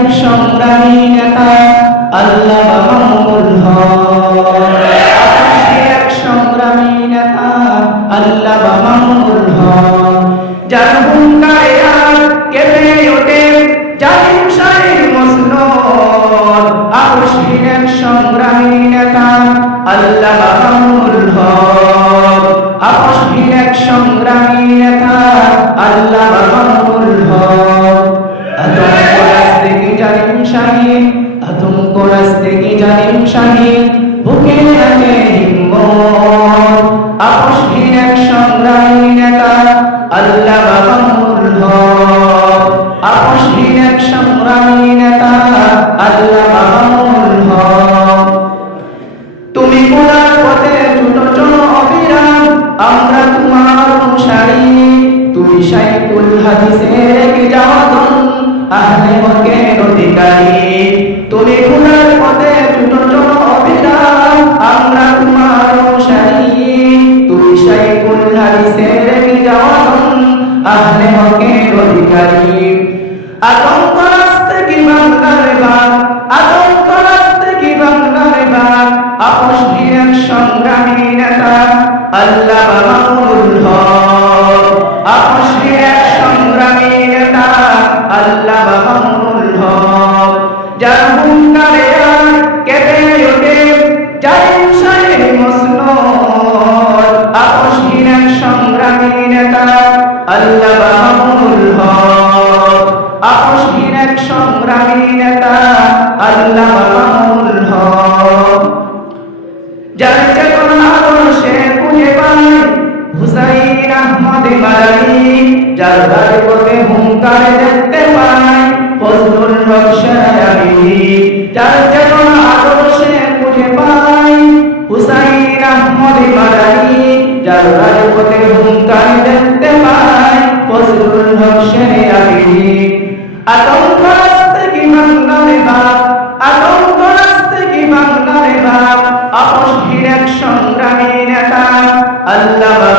এক সংগ্রামী নেতা আল্লামা মামুনুল হক। আপসহীন এক সংগ্রামী নেতা আল্লামা মামুনুল হক। যার হুঙ্কারে আর কেঁপে ওঠে জালিম শাহের মসনদ। আপসহীন এক সংগ্রামী নেতা আল্লামা মামুনুল হক। আপসহীন এক সংগ্রামী নেতা আল্লামা মামুনুল হক। আতঙ্ক রাস্তে কি জালিম শাহীন বুকে আছে হিম্মত। আপসহীন এক সংগ্রামী নেতা আল্লামা মামুনুল হক। আপসহীন এক সংগ্রামী নেতা আল্লামা মামুনুল হক। তুমি খোদার পথে ছুটো অবিরাম, আমরা তোমার অনুসারী। তুমি শাইখুল হাদিসের এক জাওয়াতুন আহলে হকের অধিকারী। তুমি খোদার পথে ছুটো অবিরাম, আমরা তোমার অনুসারী। তুমি শাইখুল হাদিসের এক জাওয়াতুন আহলে হকের অধিকারী। আতঙ্ক রাস্তে কি বাংলার বাগ, আতঙ্ক রাস্তে কি বাংলার বাগ। আপসহীন এক সংগ্রামী নেতা আল্লামা মামুনুল হক। আপসহীন এক সংগ্রামী নেতা আল্লামা মামুনুল হক। যার হুঙ্কারে আর কেঁপে ওঠে জালিম শাহের মসনদ। আপসহীন এক সংগ্রামী নেতা আল্লামা মামুনুল হক। আপসহীন এক সংগ্রামী নেতা আল্লামা মামুনুল হক। যার চেতনা আদর্শে খুঁজে পাই হুসাইন আহমদ মাদানী। যার পথে হুঙ্কার দেখতে পাই ফজলুল হক শাহরাবী। যার চেতনা আদর্শে খুঁজে পাই হুসাইন আহমদ মাদানী। যার পথে হুঙ্কার দেখতে পাই ফজলুল হক শাহরাবী। আতঙ্ক রাস্তে কি বাংলার বাগ, আতঙ্ক রাস্তে কি বাংলার বাগ। আপসহীন এক সংগ্রামী নেতা আল্লামা